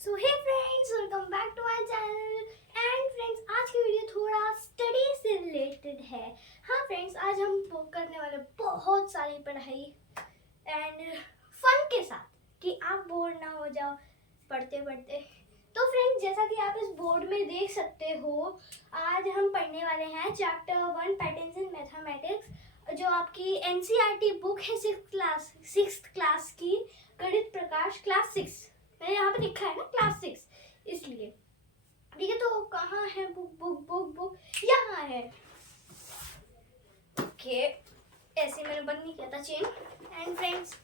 So hey friends, welcome back to my channel. And friends, आज की video थोड़ा study से रिलेटेड है। हाँ फ्रेंड्स, आज हम करने वाले बहुत सारी पढ़ाई एंड फन के साथ कि आप बोर ना हो जाओ पढ़ते पढ़ते। तो फ्रेंड्स, जैसा कि आप इस बोर्ड में देख सकते हो, आज हम पढ़ने वाले हैं चैप्टर 1 पैटर्न्स इन मैथमेटिक्स, जो आपकी एनसीईआरटी बुक है सिक्स क्लास की, गणित प्रकाश क्लास 6। मैंने यहाँ पे लिखा है ना क्लास 6, इसलिए। ठीक है, तो कहाँ है बुक बुक बुक बुक? यहाँ है। ओके, ऐसे मैंने बंद नहीं किया था chain. And friends,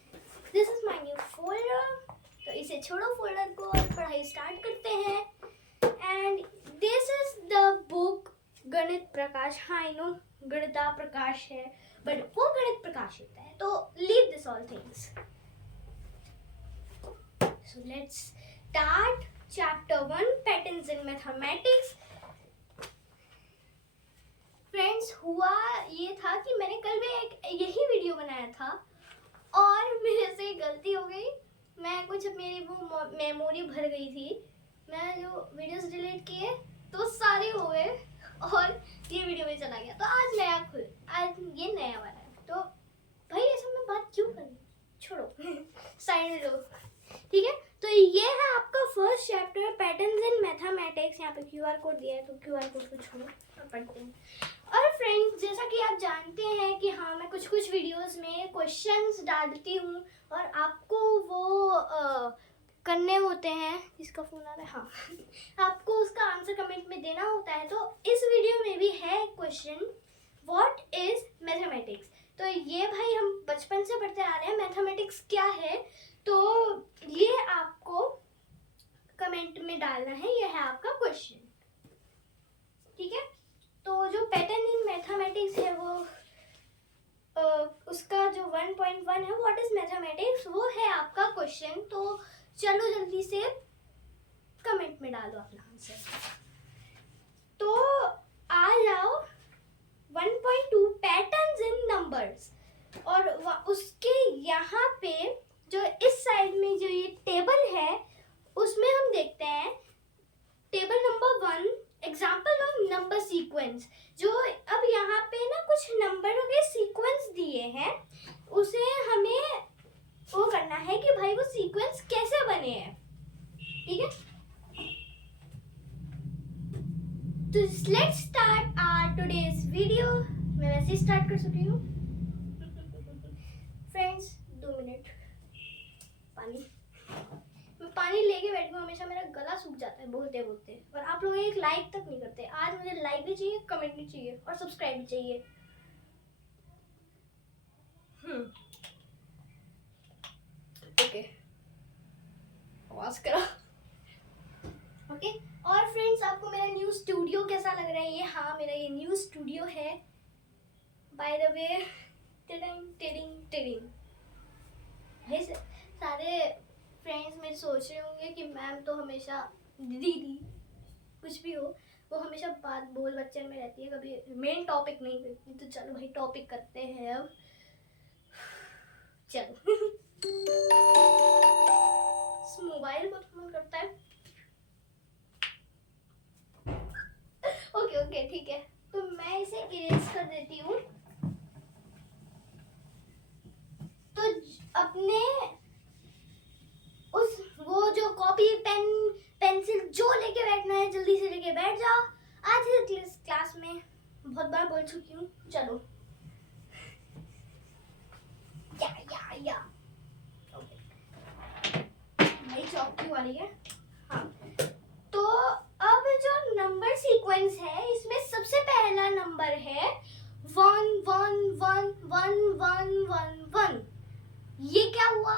this is my new folder. तो इसे छोड़ो फोल्डर को और पढ़ाई स्टार्ट करते हैं। And this is the book गणित प्रकाश। हाँ, आई नो गणिता प्रकाश है, बट वो गणित प्रकाश होता है, तो leave this all things. So let's start chapter 1 patterns in mathematics. Friends, हुआ ये था कि मैंने कल भी एक यही वीडियो बनाया था और मेरे से गलती हो गई। मैं कुछ मेरी वो मेमोरी भर गई थी। मैं जो वीडियोस डिलीट किए तो सारे हो गए और ये वीडियो में चला गया। तो आज ये नया वाला है। तो भाई ऐसा मैं बात क्यों करूँ? छोड़ो साइड में लो। ठीक है, तो ये है आपका first chapter patterns in mathematics. यहाँ पे क्यूआर कोड दिया है, तो क्यूआर कोड को छोड़ो और पढ़ते हैं। और फ्रेंड्स, जैसा कि आप जानते हैं कि हाँ, मैं कुछ वीडियोस में क्वेश्चंस डालती हूँ और आपको वो करने होते हैं। इसका फोन आ रहा है। हाँ आपको उसका आंसर कमेंट में देना होता है। तो इस वीडियो में भी है क्वेश्चन, व्हाट इज मैथमेटिक्स। तो ये भाई हम बचपन से पढ़ते आ रहे हैं मैथमेटिक्स क्या है। तो ये आपको कमेंट में डालना है, ये है आपका क्वेश्चन। ठीक है, तो जो पैटर्न इन मैथमेटिक्स है वो उसका जो 1.1 है, व्हाट इज मैथमेटिक्स, वो है आपका क्वेश्चन। तो चलो जल्दी से कमेंट में डालो अपना आंसर। तो आ जाओ 1.2 पैटर्न्स इन नंबर्स, और उसके यहाँ पे जो इस साइड में जो ये टेबल है उसमें हम देखते हैं table number 1, example of number sequence. जो अब यहाँ पे ना कुछ नंबरों के सीक्वेंस दिए हैं, उसे हमें वो करना है कि भाई वो सीक्वेंस कैसे बने हैं। ठीक है, तो let's start our today's video. मैं वैसे ही स्टार्ट कर चुकी हूँ। फ्रेंड्स 2 मिनट पानी। मैं पानी लेके बैठी हूँ, हमेशा मेरा गला सूख जाता है बोलते बोलते, और आप लोग एक लाइक तक नहीं करते। आज मुझे लाइक भी चाहिए, कमेंट भी चाहिए और सब्सक्राइब भी चाहिए। ओके, आवाज करो। ओके, और फ्रेंड्स, आपको मेरा न्यू स्टूडियो कैसा लग रहा है? ये हाँ, मेरा ये न्यू स्टूडियो है by the way. Tiding tiding tiding. भाई सारे फ्रेंड्स मेरे सोच रहे होंगे कि मैम तो हमेशा दीदी कुछ भी हो, वो हमेशा बात बोल बच्चन में रहती है, कभी मेन टॉपिक नहीं करती। तो चलो भाई टॉपिक करते हैं अब। चलो इस मोबाइल को तो मन करता है। ओके ठीक है, तो मैं इसे इरेज कर देती हूँ। तो अपने उस वो जो कॉपी पेन पेंसिल जो लेके बैठना है जल्दी से लेके बैठ जाओ। आज इस क्लास में बहुत बार बोल चुकी हूँ। चलो या भाई चौक क्यों वाली है। हाँ, तो अब जो नंबर सीक्वेंस है, इसमें सबसे पहला नंबर है 1 1 1 1 1 1 1। ये क्या हुआ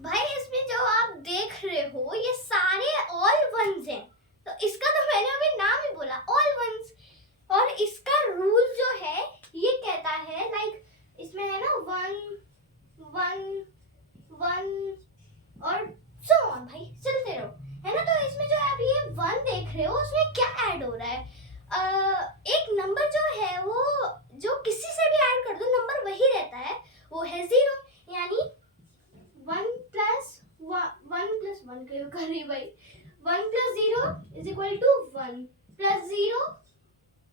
भाई? इसमें जो आप देख रहे हो ये सारे ऑल वंस हैं। तो इसका तो मैंने अभी नाम ही बोला, ऑल वंस। और इसका रूल जो है ये कहता है, लाइक इसमें है ना 1 1 1 और सो ऑन, भाई चलते रहो, है ना। तो इसमें जो आप ये 1 देख रहे हो, उसमें क्या ऐड हो रहा है? एक नंबर जो है वो जो किसी से भी ऐड कर दो नंबर वही रहता है, वो है 0। यानी 1 प्लस 1 कर रही भाई, 1 + 0 = 1 + 0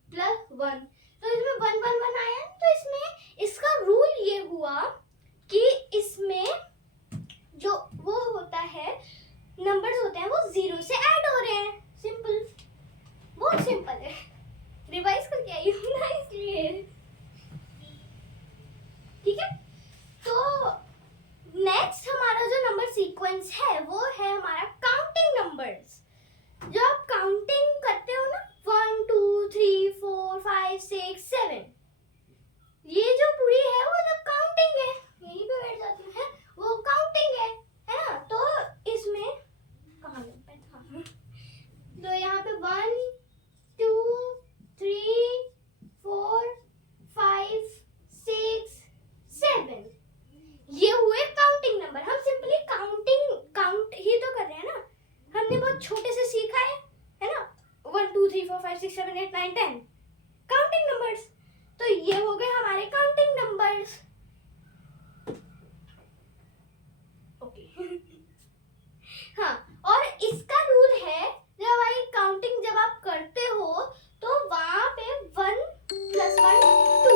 + 1, तो इसमें 1 1 1 आया। तो इसमें इसका रूल ये हुआ कि इसमें जो वो होता है, नंबर्स होते हैं वो 0 से ऐड हो रहे हैं। सिंपल, बहुत सिंपल है। रिवाइज करके आई हूँ ना इसलिए, ठीक है। तो नेक्स्ट हमारा जो नंबर सीक्वेंस है वो है हमारा काउंटिंग नंबर्स। जो आप काउंटिंग करते हो ना, 1 2 3 4 5 6 7, ये जो पूरी है वो जो काउंटिंग है, यहीं पे बैठ जाती है, वो काउंटिंग है ना। तो इसमें कहाँ बैठा, तो यहाँ पे 1 2 3 4 5 6 7, ये हुए काउंटिंग नंबर। हम सिंपली काउंट ही तो कर रहे हैं ना, हमने बहुत छोटे से सीखा है ना, 1 2 3 4 5 6 7 8 9 10 काउंटिंग नंबर्स। तो ये हो गए हमारे काउंटिंग नंबर्स। ओके हाँ, और इसका रूल है, जब भाई काउंटिंग जब आप करते हो तो वहां पे 1 + 1 2,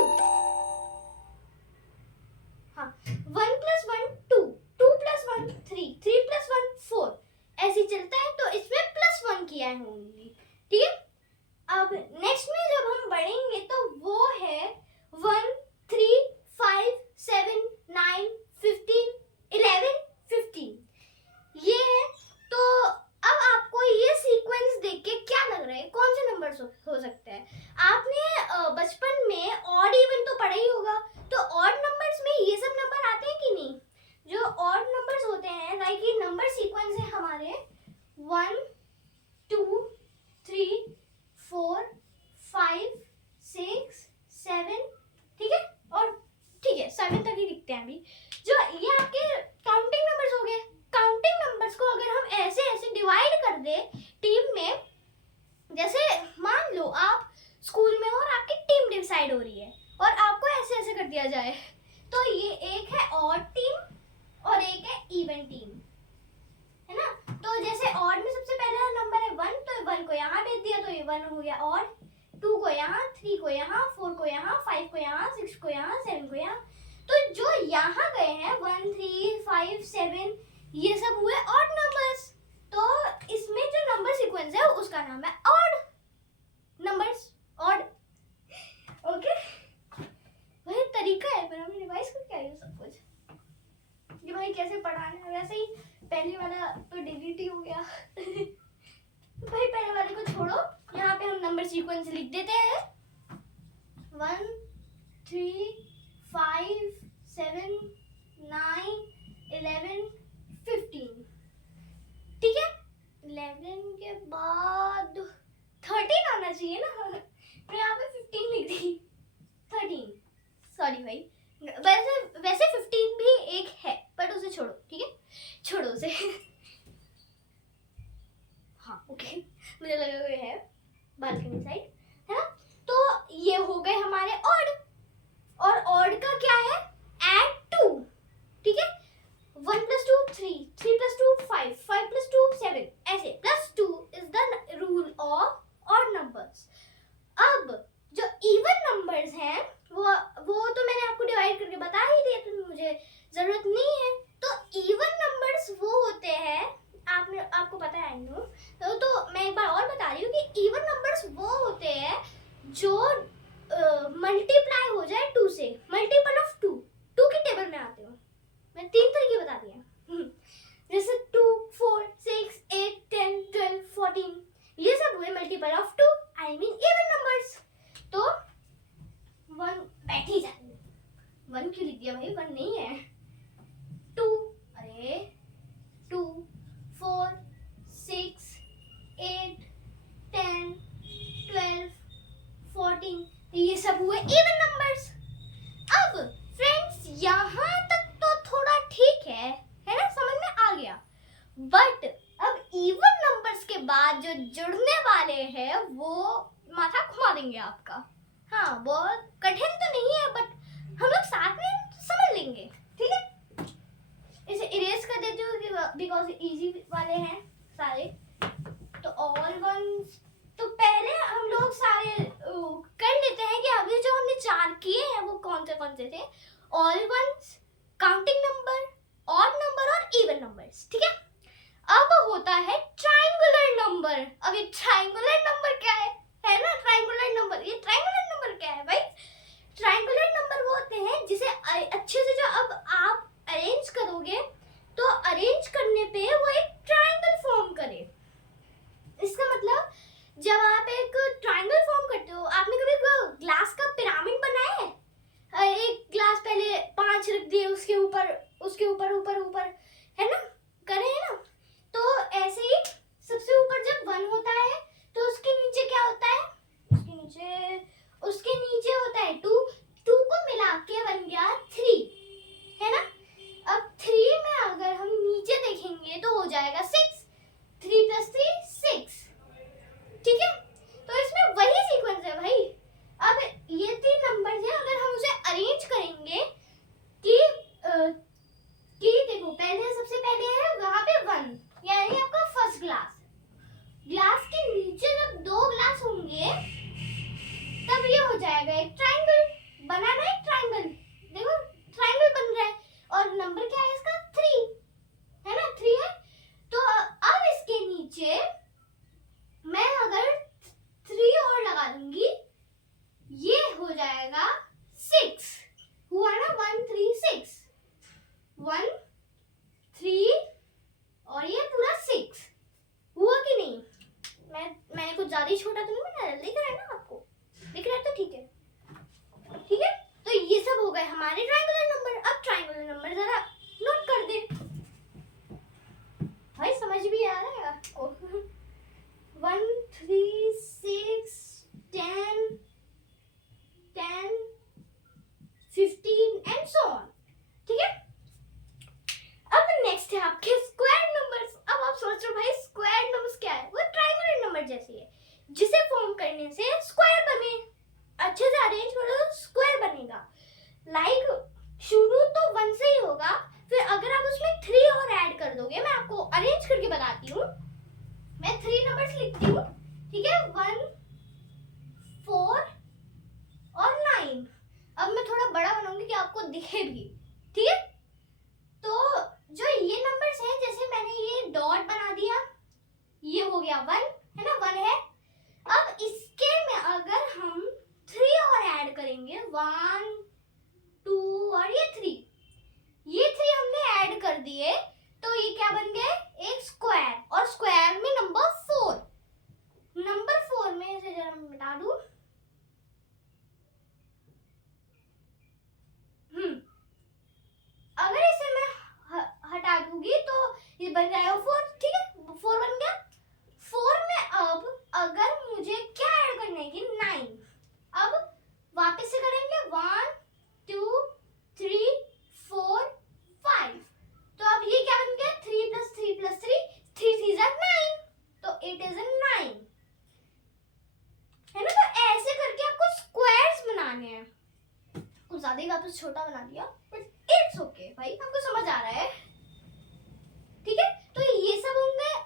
हाँ 1 + 1 2, 2 + 1 3, 3 + 1 4, ऐसे चलता है। तो इसमें +1 किया है होंगी, ठीक है। अब नेक्स्ट में जब हम बढ़ेंगे तो वो है 1 3 5 7 9 15 11 15, ये है। तो अब आपको ये सीक्वेंस देख के क्या लग रहा है, कौन से नंबर्स हो सकते हैं? आपने बचपन में ऑड इवन तो पढ़ा ही होगा, तो ऑड नंबर्स में ये सब नंबर आते हैं कि नहीं? जो ऑड नंबर्स होते हैं, लाइक ये नंबर सीक्वेंस है हमारे 1 2 3 4 5 6 7, ठीक है, और ठीक है 7 तक ही दिखते हैं अभी। जो ये आपके काउंटिंग नंबर्स हो गए। काउंटिंग नंबर्स को अगर हम ऐसे ऐसे डिवाइड कर दे टीम में, जैसे मान लो आप स्कूल में हो और आपकी टीम डिसाइड हो रही है और आपको ऐसे ऐसे कर दिया जाए, तो ये एक है ऑड टीम और एक है इवन टीम, है ना। तो जैसे ऑड में सबसे पहला नंबर है 1, तो 1 को यहाँ भेज दिया, तो ये 1 हो गया ऑड, 2 को यहाँ, 3 को यहाँ, 4 को यहाँ, 5 को यहाँ, 6 को यहाँ, 7 को यहाँ। तो जो यहाँ गए हैं 1 3 5 7, ये सब हुए ऑड नंबर्स। तो इसमें जो नंबर सीक्वेंस है उसका नाम है ऑड नंबर्स, ऑड। ओके, वही तरीका है, पर हमने रिवाइज करके आई हूँ सब कुछ कि भाई कैसे पढ़ाना है। वैसे ही पहले वाला तो डिलीट ही हो गया तो भाई पहले वाले को छोड़ो, यहाँ पे हम नंबर सीक्वेंस लिख देते हैं 1 3 5 7 9 11 15, ठीक है। 11 के बाद 13 आना चाहिए ना, मैं यहाँ पे 15 लिख दी, 13, सॉरी भाई। वैसे 15 भी एक है, बट उसे छोड़ो, ठीक है, छोड़ो उसे हाँ ओके, मुझे लगा कोई है बालकनी साइड, है ना। तो ये हो गए हमारे ऑड, और ऑड का क्या है, ऐड 2, ठीक है। 1 + 2 3, 3 + 2 5, 5 + 2 7, ऐसे +2 is the rule of odd numbers. अब जो इवन नंबर्स हैं वो तो मैंने आपको डिवाइड करके बता ही दिया, तो मुझे जरूरत नहीं है। तो इवन नंबर्स वो होते हैं, आपको पता है आई नो, तो मैं एक बार और बता रही हूँ कि इवन नंबर्स वो होते हैं जो मल्टीप्लाई हो जाए 2 से, मल्टीपल ऑफ 2 की टेबल में आते हो। मैं 3 तरीके बता दिए जैसे 2 4 6 8 10 12 14, ये सब हुए multiple of 2, I mean even numbers. तो 1 बैठ ही जाते, 1 क्यों लिख दिया भाई, 1 नहीं है, 2, अरे 2 4 6 8 10 12 14, ये सब हुए इवन नंबर्स। अब फ्रेंड्स यहाँ तक तो थोड़ा ठीक है ना, समझ में आ गया। बट अब इवन नंबर्स के बाद जो जुड़ने वाले हैं वो माथा घुमा देंगे आपका। हाँ, बहुत कठिन तो नहीं है, बट हम लोग साथ में समझ लेंगे, ठीक है। इसे इरेज कर देती हूँ बिकॉज इजी वाले हैं सारे। जाएगा एक ट्राइंगल। बनाना एक ट्राइंगल, देखो ट्राइंगल बन रहा है। और नंबर क्या है इसका? 3 है ना, 3 है। तो अब इसके नीचे मैं अगर 3 और लगा दूंगी, ये हो जाएगा 6। हुआ ना 1 3 6, 1 3 और ये पूरा 6 हुआ कि नहीं? मैंने कुछ ज्यादा ही छोटा तो नहीं बनाया, दिख रहा है ना आपको? दिख रहा है तो ठीक है, ठीक है। तो ये सब हो गए हमारे ट्रायंगुलर नंबर। अब ट्रायंगुलर नंबर जरा नोट कर दे भाई, समझ भी आ रहा है आपको? 1 3 6 10 10 15 एंड सो ऑन, ठीक है। अब नेक्स्ट है आपके स्क्वायर नंबर्स। अब आप सोच रहे हो भाई स्क्वायर नंबर्स क्या है? वो ट्रायंगुलर नंबर जैसी है, जिसे फॉर्म करने से स्क्वायर बने। अच्छे से अरेंज करो तो स्क्वायर बनेगा। लाइक शुरू तो 1 से ही होगा, फिर अगर आप उसमें 3 और ऐड कर दोगे, मैं आपको अरेंज करके बताती हूँ। मैं 3 नंबर्स लिखती हूँ, ठीक है, 1 4 और 9। अब मैं थोड़ा बड़ा बनाऊंगी कि आपको दिखे भी, ठीक है। तो जो ये नंबर्स हैं, जैसे मैंने ये डॉट बना दिया, ये हो गया 1 है ना, 1 है। अब इसके में अगर हम 3 और ऐड करेंगे, 1 2 और ये 3, ये 3 हमने ऐड कर दिए, तो ये क्या बन गए? एक स्क्वायर। और स्क्वायर में नंबर 4, नंबर 4 में इसे जरा मिटा दूं। अगर इसे मैं हटा दूंगी तो ये बन जाएगा 4, ठीक है, 4 बन गया। 4 में अब अगर मुझे क्या ऐड करना है कि 9, अब वापस से करेंगे 1 2 3 4 5। तो अब ये क्या बन गया? 3 + 3 + 3, 3 3 जा 9, तो इट इज अ 9, है ना। तो ऐसे करके आपको स्क्वायर्स बनाने हैं। कुछ ज्यादा ही वापस छोटा बना दिया, बट इट्स ओके भाई, आपको समझ आ रहा है, ठीक है। तो ये सब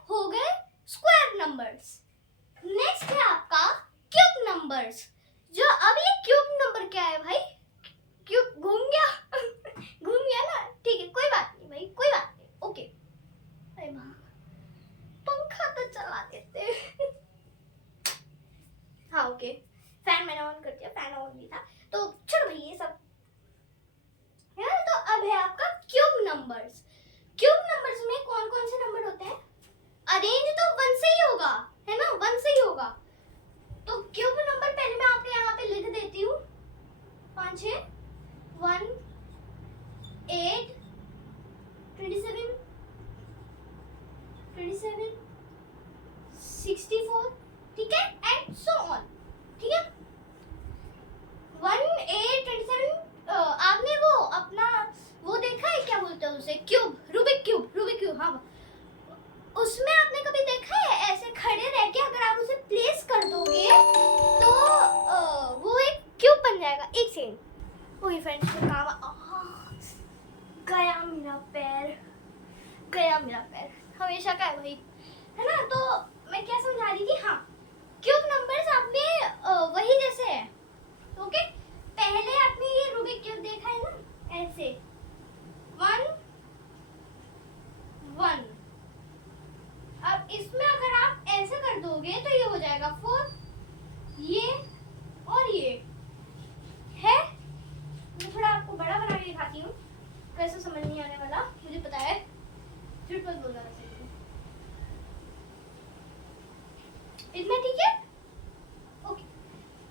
हो गए स्क्वायर नंबर्स। नेक्स्ट है आपका क्यूब नंबर्स। जो अब ये क्यूब नंबर क्या है भाई? क्यूब घूम गया घूम गया ना, ठीक है, कोई बात नहीं भाई, कोई बात नहीं, ओके। अरे वाह, पंखा तो चला देते हाँ ओके, फैन मैंने ऑन कर दिया, फैन ऑन भी था, तो चलो भाई ये सब है ना। तो अब है आपका क्यूब नंबर्स। क्यूब नंबर्स में कौन कौन से नंबर होते हैं? अरेंज तो 1 से ही होगा, है ना, 1 से ही होगा। तो क्यूब नंबर पहले मैं आपके यहाँ पे लिख देती हूँ, 5 6 1 8 27 27 64, ठीक है, एंड सो ऑन, ठीक है। 1 8 27। आपने वो अपना वो देखा है, क्या बोलते हैं उसे, क्यूब, रूबिक क्यूब, हाँ, उसमें आपने कभी देखा है ऐसे खड़े रह के अगर आप उसे प्लेस कर दोगे तो वो एक क्यूब बन जाएगा। एक सेकंड, ओके फ्रेंड्स, काम गया मेरा पैर, हमेशा का है भाई, है ना। तो मैं क्या समझा रही थी, हाँ, क्यूब नंबर्स आपने वही जैसे है, ओके। पहले आपने ये रूबिक क्यूब देखा है ना, ऐसे 1 1। अब इसमें अगर आप ऐसे कर दोगे तो ये हो जाएगा 4, ये और ये है। मैं थोड़ा आपको बड़ा बना के दिखाती हूँ, कैसे समझ नहीं आने वाला मुझे पता है, फिर पर बोलना चाहिए। इतना ठीक है, ओके।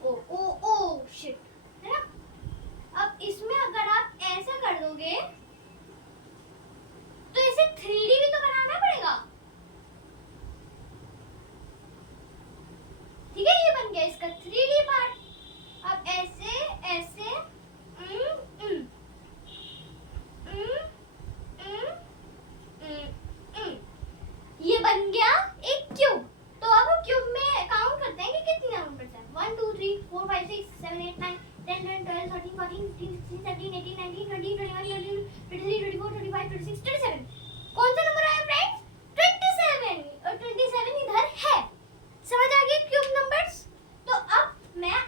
ओ शिट, है ना। अब इसमें अगर आप ऐसे कर दोगे तो इसे 3D भी तो बनाना पड़ेगा, ठीक है। ये बन गया इसका 3D पार्ट। अब ऐसे ऐसे ये बन गया एक क्यूब। तो अब क्यूब में काउंट करते हैं कि कितने नंबर्स हैं। 1 2 3 4 5 6 7 8 9 10 11 12 13 14 15 16 17 18 19 20 21 22 23 24 25 26 27। कौन सा नंबर आया फ्रेंड्स? 27। और 27 इधर है। समझ आ गई क्यूब नंबर्स? तो अब मैं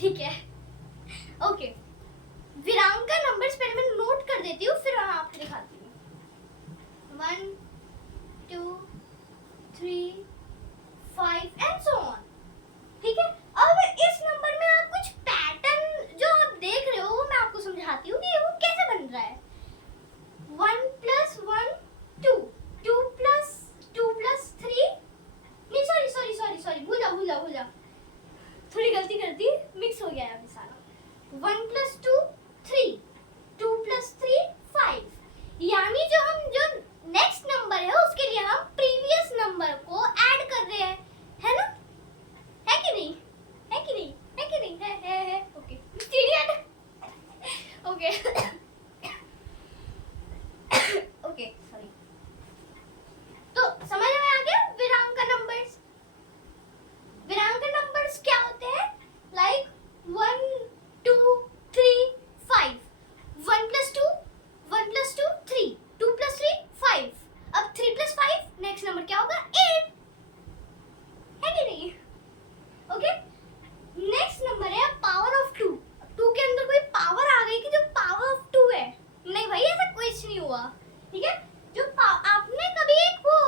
ठीक है। ओके, वीरांका नंबर्स पहले मैं नोट कर देती हूँ, फिर आपको दिखाती हूँ। 1 2 3 5 एंड सो ऑन। ठीक है, अब इस नंबर में आप कुछ पैटर्न जो आप देख रहे हो वो मैं आपको समझाती हूँ कि वो कैसे बन रहा है। 1 + 1 2, 2 + 3, नहीं सॉरी भूल जाओ, थोड़ी गलती कर दी, मिक्स हो गया है अभी सारा। 1 + 2 3, 2 + 3 5, यानी जो नेक्स्ट नंबर है उसके लिए हम प्रीवियस नंबर को ऐड कर रहे हैं, है ना? है कि नहीं? है। Okay, okay okay sorry. तो समझ में आ गया वीरांका नंबर्स? वीरांका नंबर्स क्या होते हैं? लाइक 1 2 3 5, 1 + 2 3, 2 + 3 5। अब 3 + 5 नेक्स्ट नंबर क्या होगा? 8, है कि नहीं? ओके, नेक्स्ट नंबर है पावर ऑफ 2। 2 के अंदर कोई पावर आ गई कि जो पावर ऑफ 2 है? नहीं भाई, ऐसा कुछ नहीं हुआ। ठीक है, जो आपने कभी एक वो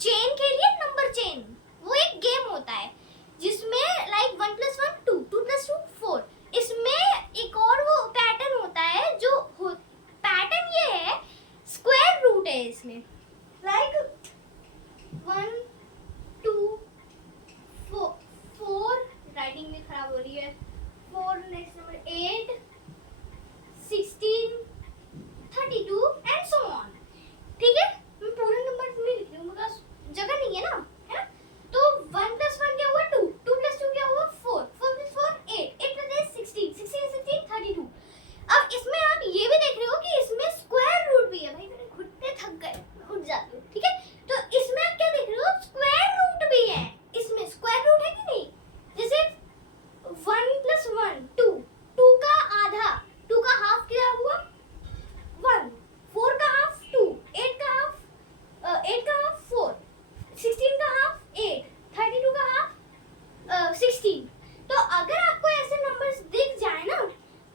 चेन खेली है, नंबर चेन? वो एक गेम होता है जिसमें लाइक 1 + 1 2, 2 + 2 4। इसमें एक और वो पैटर्न होता है, जो पैटर्न ये है, स्क्वायर रूट है इसमें। लाइक 1 2 4, राइटिंग भी खराब हो रही है। 4, next number 8 16 32 and so on. ठीक है, मैं पूरे नंबर नहीं लिख रही हूँ, मेरे पास जगह नहीं है ना, है ना? तो 1 + 1 क्या हुआ? 2, 2 + 2 क्या हुआ? 4, 4 + 4 8, 8 + 8 16, 16 32। अब इसमें आप ये भी देख रहे हो कि इसमें स्क्वायर रूट भी है। भाई मेरे घुटने थक गए, मैं उठ जाती हूँ। ठीक है, तो इसमें आप क्या देख रहे हो? स्क्वायर रूट भी है। इसमें स्क्वायर रूट है कि नहीं? जैसे 1 + 1 2, 2 का आधा, 2 का हाफ क्या हुआ? 1, 4 का हाफ 2, 8 का हाफ 4, 16 का हाफ 8, 32 का हाफ 16। तो अगर आपको ऐसे नंबर्स दिख जाए ना,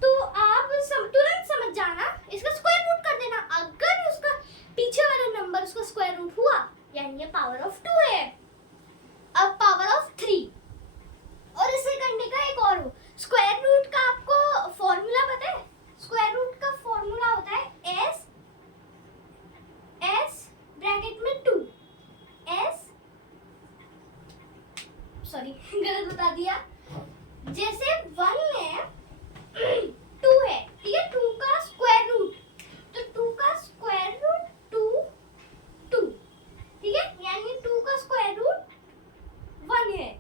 तो आप तुरंत समझ जाना, इसका स्क्वायर रूट कर देना। अगर उसका पीछे वाला नंबर उसका स्क्वायर रूट हुआ, यानी ये पावर ऑफ 2 है। अब पावर ऑफ 3, और इसे करने का एक और हो, स्क्वायर रूट का आपको फॉर्मूला पता है? स्क्वायर रूट का फॉर्मूला होता है s ब्रैकेट में 2, s सॉरी गलत बता दिया। जैसे 1 है 2 है, ठीक है, 2 का स्क्वायर रूट, तो 2 का स्क्वायर रूट 2, ठीक है, यानी 2 का स्क्वायर रूट 1 है।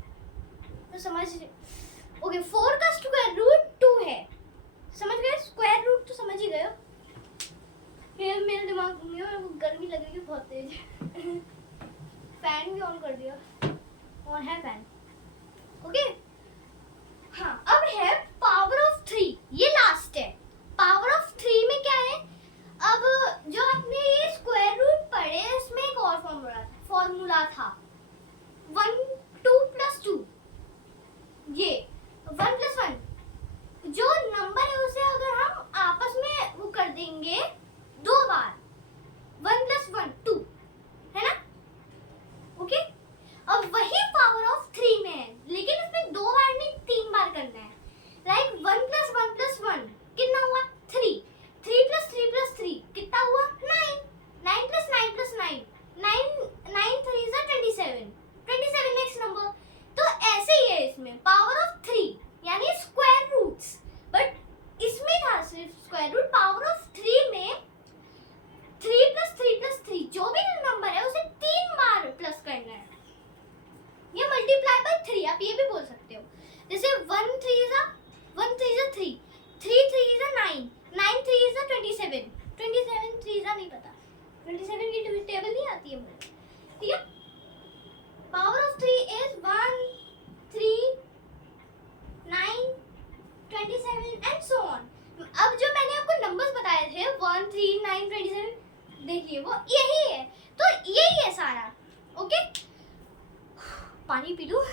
तो समझ ओके, 4 का स्क्वायर रूट 2 है। समझ गए? स्क्वायर रूट तो समझ ही गए हो। मेरे दिमाग में मेरे को गर्मी लग रही है बहुत तेज। फैन भी ऑन कर दिया, ऑन है फैन। ओके, हाँ, अब है पावर ऑफ 3, ये लास्ट है। पावर ऑफ 3 में क्या है? अब जो आपने ये स्क्वायर रूट पढ़े, इसमें एक और फॉर्मूला था 1 2 + 2, ये 1 + 1 जो नंबर है उसे अगर हम आपस में वो कर देंगे 2 बार, 1 + 1 2, है ना? ओके, अब वही पावर ऑफ 3 में है, लेकिन उसमें 2 बार नहीं 3 बार करना है। लाइक 1 + 1 + 1 कितना हुआ? 3, 3 + 3 + 3 कितना हुआ? 9, 9 + 9 + 9, 9 3 is 27, 27 नेक्स्ट नंबर। तो ऐसे ही है इसमें पावर ऑफ 3, यानी स्क्वायर रूट्स, बट इसमें था सिर्फ स्क्वायर रूट। पावर ऑफ 3 में 3 + 3 + 3 जो भी नंबर है उसे 3 बार प्लस करना है, ये मल्टीप्लाई बाय 3 आप ये भी बोल सकते हो। जैसे 1 3 is 3, 3 3 is 9, 9 3 is 27, 27 3 नहीं पता, 27 की टेबल नहीं आती है मुझे। ठीक है, power of 3 is 1 3 9 27 and so on. अब जो मैंने आपको नंबर्स बताए थे 1 3 9 27, देखिए वो यही है, तो यही है सारा। ओके, पानी पी लूं।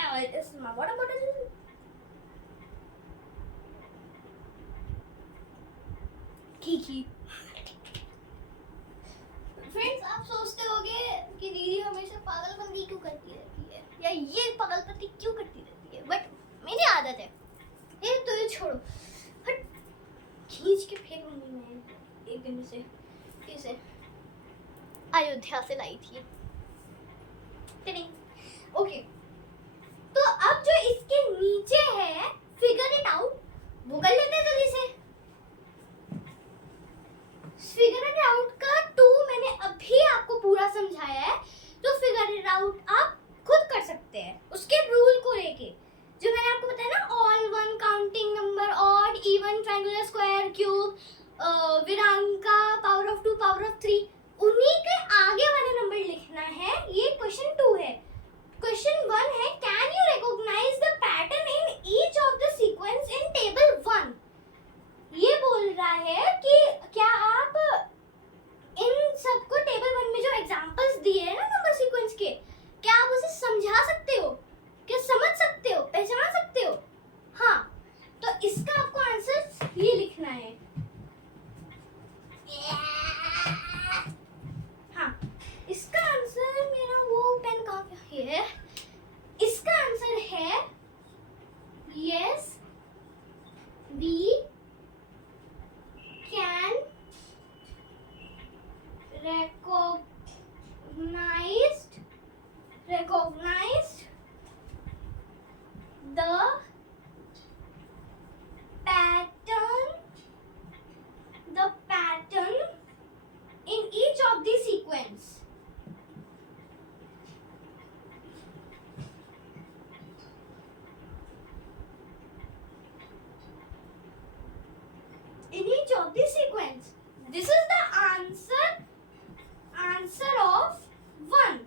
This is my water bottle. Kiki. Friends, आप सोचते होंगे कि दीदी हमेशा पागलपंती क्यों करती रहती है या ये पागलपंती क्यों करती रहती है, बट मेरी आदत है। ये तो ये छोड़ो, हट, खींच के फेंकूंगी मैं एक दिन से। इसे अयोध्या से लाई थी। ओके, तो अब जो इसके नीचे है फिगर इट आउट, वो कर लेते हैं जल्दी से। फिगर इट आउट का 2 मैंने अभी आपको पूरा समझाया है, तो फिगर इट आउट आप खुद कर सकते हैं उसके रूल को लेके, जो मैंने आपको बताया ना, all one, counting number, odd, even, triangular, square, cube, विरांका, पावर ऑफ 2, पावर ऑफ 3, उन्हीं के आगे वाले नंबर लिखना है। ये क्वेश्चन 2 है। क्वेश्चन 1 है, can you recognise the pattern in each of the sequence in table 1। ये बोल रहा है कि क्या आप इन सबको टेबल 1 में जो एग्जांपल्स दिए हैं ना नंबर सीक्वेंस के, क्या आप उसे समझा सकते हो, क्या समझ सकते हो, पहचान सकते हो? हाँ, तो इसका आपको आंसर ये लिखना है। हाँ, इसका आंसर, मेरा वो पेन कहाँ गया है? इसका आंसर है yes we can recognized the pattern in each of the sequence. In each of the sequence. This is the answer of 1.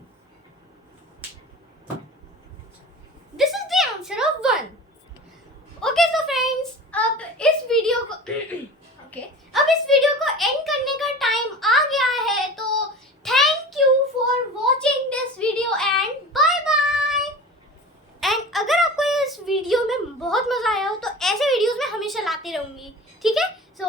This is the answer of 1. Okay, so friends, अब इस video को and करने का time आ गया है, तो thank you for watching this video and bye bye. And अगर आपको इस वीडियो में बहुत मजा आया हो तो ऐसे वीडियोस में हमेशा लाती रहूंगी, ठीक है? So